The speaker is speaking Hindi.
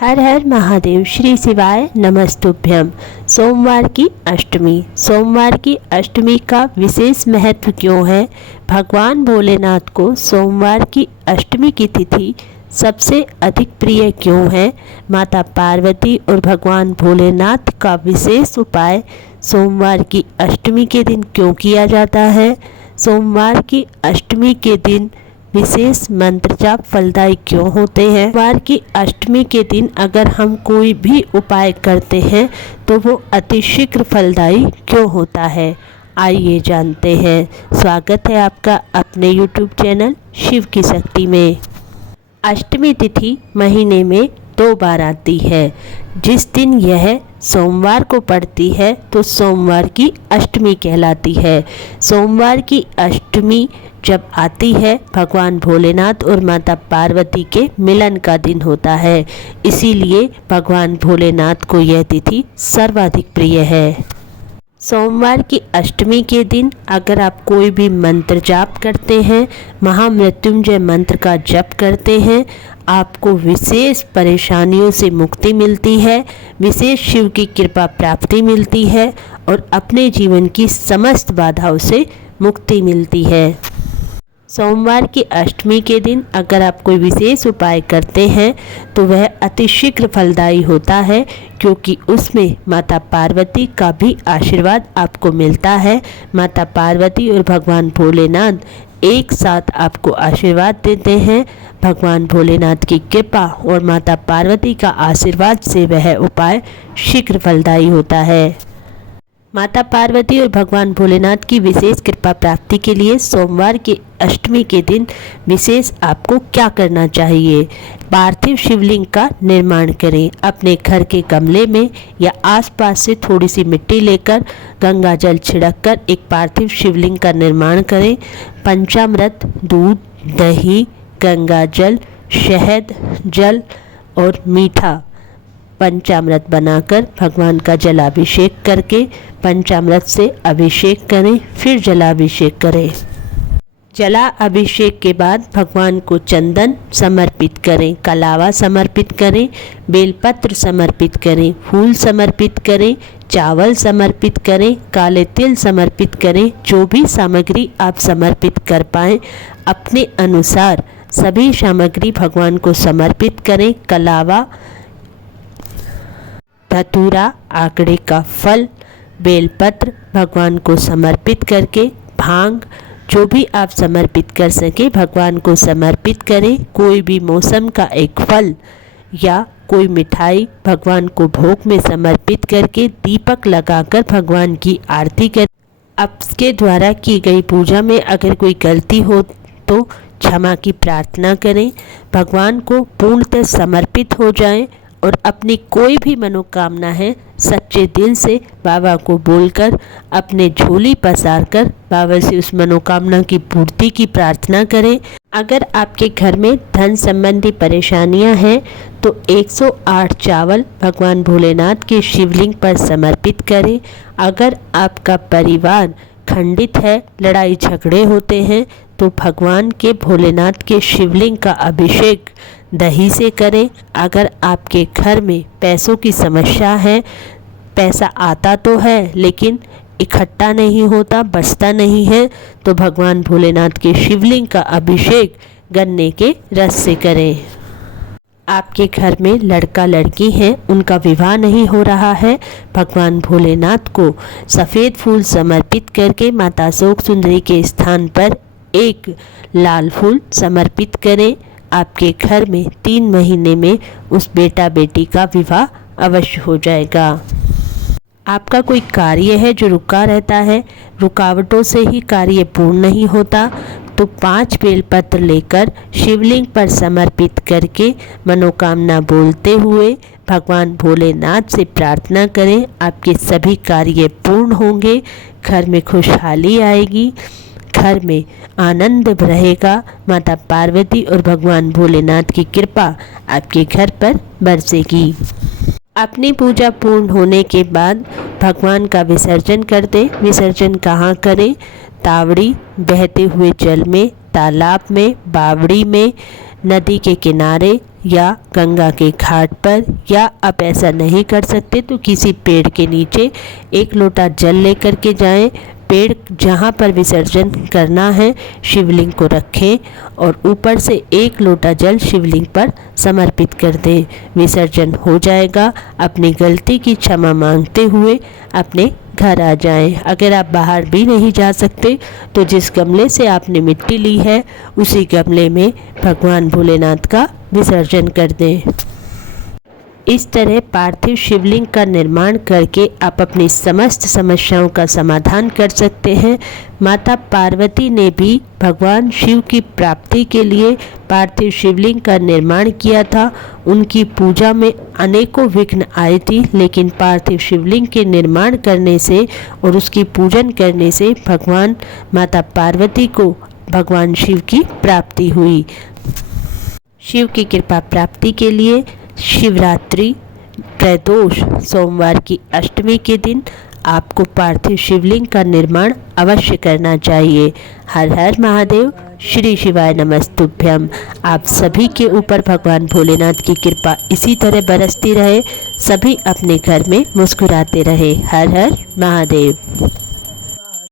हर हर महादेव। श्री शिवाय नमस्तुभ्यम। सोमवार की अष्टमी। सोमवार की अष्टमी का विशेष महत्व क्यों है? भगवान भोलेनाथ को सोमवार की अष्टमी की तिथि सबसे अधिक प्रिय क्यों है? माता पार्वती और भगवान भोलेनाथ का विशेष उपाय सोमवार की अष्टमी के दिन क्यों किया जाता है? सोमवार की अष्टमी के दिन विशेष मंत्र जाप फलदायी क्यों होते हैं? सोमवार की अष्टमी के दिन अगर हम कोई भी उपाय करते हैं तो वो अतिशीघ्र फलदायी क्यों होता है? आइए जानते हैं। स्वागत है आपका अपने YouTube चैनल शिव की शक्ति में। अष्टमी तिथि महीने में 2 बार आती है। जिस दिन यह सोमवार को पड़ती है तो सोमवार की अष्टमी कहलाती है। सोमवार की अष्टमी जब आती है भगवान भोलेनाथ और माता पार्वती के मिलन का दिन होता है, इसीलिए भगवान भोलेनाथ को यह तिथि सर्वाधिक प्रिय है। सोमवार की अष्टमी के दिन अगर आप कोई भी मंत्र जाप करते हैं, महामृत्युंजय मंत्र का जप करते हैं, आपको विशेष परेशानियों से मुक्ति मिलती है, विशेष शिव की कृपा प्राप्ति मिलती है और अपने जीवन की समस्त बाधाओं से मुक्ति मिलती है। सोमवार की अष्टमी के दिन अगर आप कोई विशेष उपाय करते हैं तो वह अतिशीघ्र फलदायी होता है, क्योंकि उसमें माता पार्वती का भी आशीर्वाद आपको मिलता है। माता पार्वती और भगवान भोलेनाथ एक साथ आपको आशीर्वाद देते हैं। भगवान भोलेनाथ की कृपा और माता पार्वती का आशीर्वाद से वह उपाय शीघ्र फलदायी होता है। माता पार्वती और भगवान भोलेनाथ की विशेष कृपा प्राप्ति के लिए सोमवार की अष्टमी के दिन विशेष आपको क्या करना चाहिए? पार्थिव शिवलिंग का निर्माण करें। अपने घर के गमले में या आसपास से थोड़ी सी मिट्टी लेकर गंगा जल छिड़ककर एक पार्थिव शिवलिंग का निर्माण करें। पंचामृत, दूध, दही, गंगा जल, शहद, जल और मीठा पंचामृत बनाकर भगवान का जलाभिषेक करके पंचामृत से अभिषेक करें, फिर जलाभिषेक करें। जला अभिषेक के बाद भगवान को चंदन समर्पित करें, कलावा समर्पित करें, बेलपत्र समर्पित करें, फूल समर्पित करें, चावल समर्पित करें, काले तिल समर्पित करें। जो भी सामग्री आप समर्पित कर पाएँ अपने अनुसार सभी सामग्री भगवान को समर्पित करें। कलावा, धतूरा, आंकड़े का फल, बेलपत्र भगवान को समर्पित करके, भांग जो भी आप समर्पित कर सके भगवान को समर्पित करें। कोई भी मौसम का एक फल या कोई मिठाई भगवान को भोग में समर्पित करके दीपक लगाकर भगवान की आरती करें। आपके द्वारा की गई पूजा में अगर कोई गलती हो तो क्षमा की प्रार्थना करें। भगवान को पूर्णतः समर्पित हो जाएं और अपनी कोई भी मनोकामना है सच्चे दिल से बाबा को बोलकर अपने झोली पसार कर बाबा से उस मनोकामना की पूर्ति की प्रार्थना करें। अगर आपके घर में धन संबंधी परेशानियां हैं तो 108 चावल भगवान भोलेनाथ के शिवलिंग पर समर्पित करें। अगर आपका परिवार खंडित है, लड़ाई झगड़े होते हैं, तो भगवान के भोलेनाथ के शिवलिंग का अभिषेक दही से करें। अगर आपके घर में पैसों की समस्या है, पैसा आता तो है लेकिन इकट्ठा नहीं होता, बचता नहीं है, तो भगवान भोलेनाथ के शिवलिंग का अभिषेक गन्ने के रस से करें। आपके घर में लड़का लड़की हैं, उनका विवाह नहीं हो रहा है, भगवान भोलेनाथ को सफ़ेद फूल समर्पित करके माता अशोक सुंदरी के स्थान पर एक लाल फूल समर्पित करें। आपके घर में 3 महीने में उस बेटा बेटी का विवाह अवश्य हो जाएगा। आपका कोई कार्य है जो रुका रहता है, रुकावटों से ही कार्य पूर्ण नहीं होता, तो 5 बेलपत्र लेकर शिवलिंग पर समर्पित करके मनोकामना बोलते हुए भगवान भोलेनाथ से प्रार्थना करें। आपके सभी कार्य पूर्ण होंगे, घर में खुशहाली आएगी, घर में आनंद रहेगा। माता पार्वती और भगवान भोलेनाथ की कृपा आपके घर पर बरसेगी। अपनी पूजा पूर्ण होने के बाद भगवान का विसर्जन कर दें। विसर्जन कहाँ करें? तावड़ी, बहते हुए जल में, तालाब में, बावड़ी में, नदी के किनारे या गंगा के घाट पर, या आप ऐसा नहीं कर सकते तो किसी पेड़ के नीचे एक लोटा जल लेकर के जाएं। पेड़ जहाँ पर विसर्जन करना है शिवलिंग को रखें और ऊपर से एक लोटा जल शिवलिंग पर समर्पित कर दें। विसर्जन हो जाएगा। अपनी गलती की क्षमा मांगते हुए अपने घर आ जाएं। अगर आप बाहर भी नहीं जा सकते तो जिस गमले से आपने मिट्टी ली है उसी गमले में भगवान भोलेनाथ का विसर्जन कर दें। इस तरह पार्थिव शिवलिंग का निर्माण करके आप अपनी समस्त समस्याओं का समाधान कर सकते हैं। माता पार्वती ने भी भगवान शिव की प्राप्ति के लिए पार्थिव शिवलिंग का निर्माण किया था। उनकी पूजा में अनेकों विघ्न आए थे, लेकिन पार्थिव शिवलिंग के निर्माण करने से और उसकी पूजन करने से भगवान माता पार्वती को भगवान शिव की प्राप्ति हुई। शिव की कृपा प्राप्ति के लिए शिवरात्रि प्रदोष सोमवार की अष्टमी के दिन आपको पार्थिव शिवलिंग का निर्माण अवश्य करना चाहिए। हर हर महादेव, श्री शिवाय नमस्तुभ्यम। आप सभी के ऊपर भगवान भोलेनाथ की कृपा इसी तरह बरसती रहे, सभी अपने घर में मुस्कुराते रहे। हर हर महादेव।